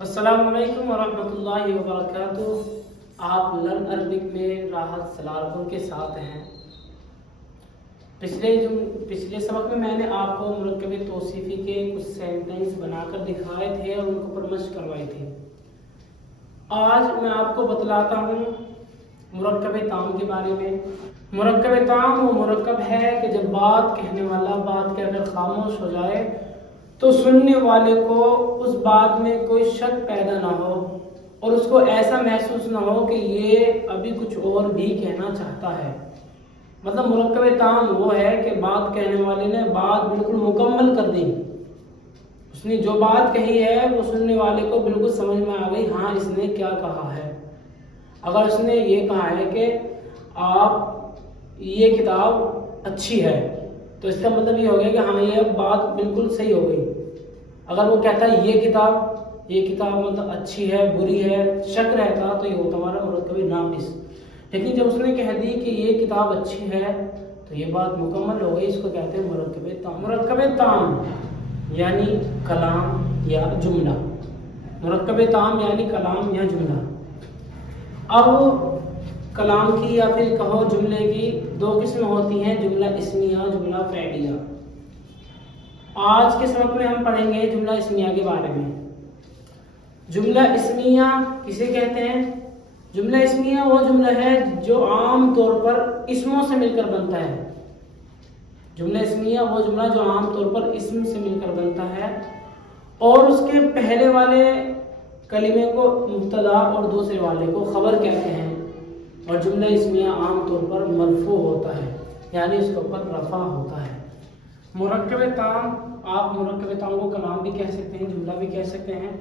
अस्सलामु अलैकुम वरहमतुल्लाहि वबरकातुह। आप लर्न अरबिक में राहत सलारपुर के साथ हैं। पिछले सबक में मैंने आपको मुरक्कब तौसीफ़ी के कुछ सेंटेंस बनाकर दिखाए थे और उनको पर मश्क करवाई थी। आज मैं आपको बतलाता हूँ मुरक्कब ताम के बारे में। मुरक्कब ताम वो मुरक्कब है कि जब बात कहने वाला बात कहकर खामोश हो जाए तो सुनने वाले को उस बात में कोई शक पैदा ना हो और उसको ऐसा महसूस ना हो कि ये अभी कुछ और भी कहना चाहता है। मतलब मुरक्कब ताम वो है कि बात कहने वाले ने बात बिल्कुल मुकम्मल कर दी। उसने जो बात कही है वो सुनने वाले को बिल्कुल समझ में आ गई, हाँ इसने क्या कहा है। अगर उसने ये कहा है कि आप ये किताब अच्छी है तो इसका मतलब ये हो गया कि हाँ ये बात बिल्कुल सही हो गई। अगर वो कहता है ये किताब मतलब अच्छी है बुरी है, शक रहता तो ये होता हमारा मुरक्कब नाक़िस। लेकिन जब उसने कह दी कि ये किताब अच्छी है तो ये बात मुकम्मल हो गई। इसको कहते हैं मुरक्कब ताम। मुरक्कब ताम यानी कलाम या जुमला। मुरक्कब ताम यानी कलाम या जुमला। अब कलाम की या फिर कहो जुमले की दो किस्में होती हैं, जुमला इस्मिया, जुमला फ़ैलिया। आज के सबक में हम पढ़ेंगे जुमला इस्मिया के बारे में। जुमला इस्मिया किसे कहते हैं? जुमला इस्मिया वो जुमला है जो आम तौर पर इस्मों से मिलकर बनता है। जुमला इस्मिया वो जुमला जो आम तौर पर इस्म से मिलकर बनता है और उसके पहले वाले कलिमे को मुब्तदा और दूसरे वाले को खबर कहते हैं। और जुमला इस्मिया आम तौर पर मरफू होता है यानी उसके ऊपर रफा होता है। मुरक्कब ताम, आप मुरक्कब ताम को कलाम भी कह सकते हैं, जुमला भी कह सकते हैं।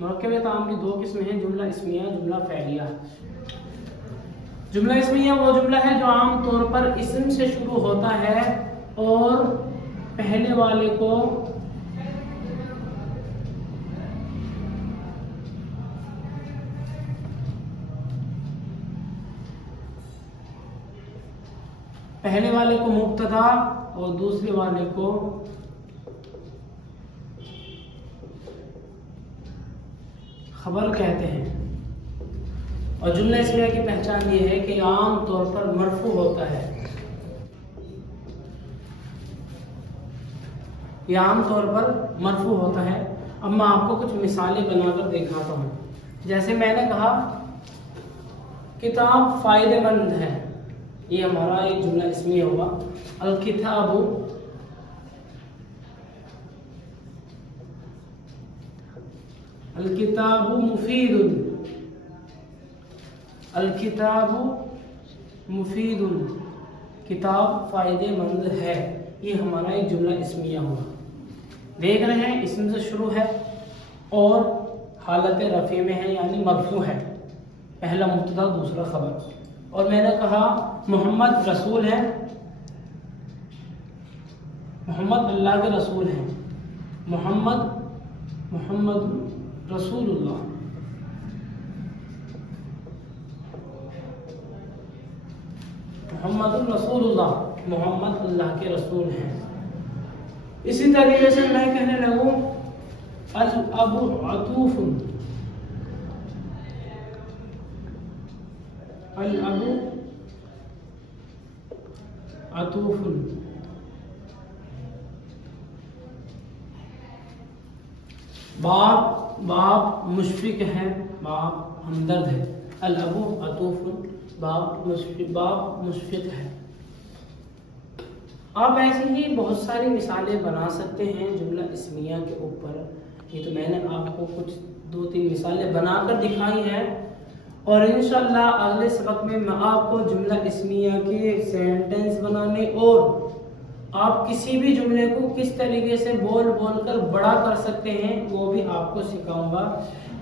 मुरक्कब ताम की दो किस्में हैं, जुमला इस्मिया, जुमला फ़ैलिया। जुमला इस्मिया वो जुमला है जो आम तौर पर इस्म से शुरू होता है और पहले वाले को मुब्तदा और दूसरे वाले को खबर कहते हैं। और जुमला इस्मिया की पहचान ये है कि आम तौर पर मरफू होता है। ये आम तौर पर मरफू होता है। अब मैं आपको कुछ मिसालें बनाकर दिखाता हूँ। जैसे मैंने कहा किताब फ़ायदेमंद है, ये हमारा एक जुमला इस्मिया हुआ। अलकिताबु मुफीदुन, किताब फ़ायदेमंद है, ये हमारा एक जुमला इस्मिया हुआ। देख रहे हैं इसम से शुरू है और हालत रफ़ी में है यानी मरफू है, पहला मुब्तदा दूसरा खबर। और मैंने कहा मोहम्मद रसूल है, मोहम्मद अल्लाह के रसूल हैं। मोहम्मद रसूलुल्लाह, मोहम्मद रसूलुल्लाह, मोहम्मद अल्लाह के रसूल हैं। इसी तरीके से मैं कहने लगूं अल अबू अतूफुन, अल अबू अतूफुन, बाप मुशफिक है, बाप हमदर्द है। अल अबू अतूफुन, बाप मुशफिक है। आप ऐसी ही बहुत सारी मिसालें बना सकते हैं जुमला इस्मिया के ऊपर। ये तो मैंने आपको कुछ 2-3 मिसालें बनाकर दिखाई हैं और इंशाअल्लाह अगले सबक में मैं आपको जुमला इस्मिया के सेंटेंस बनाने और आप किसी भी जुमले को किस तरीके से बोल कर बड़ा कर सकते हैं वो भी आपको सिखाऊंगा।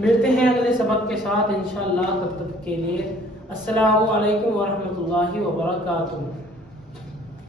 मिलते हैं अगले सबक के साथ इंशाअल्लाह। तब तक के लिए अस्सलामु अलैकुम वरहमतुल्लाहि वबरकातुहू।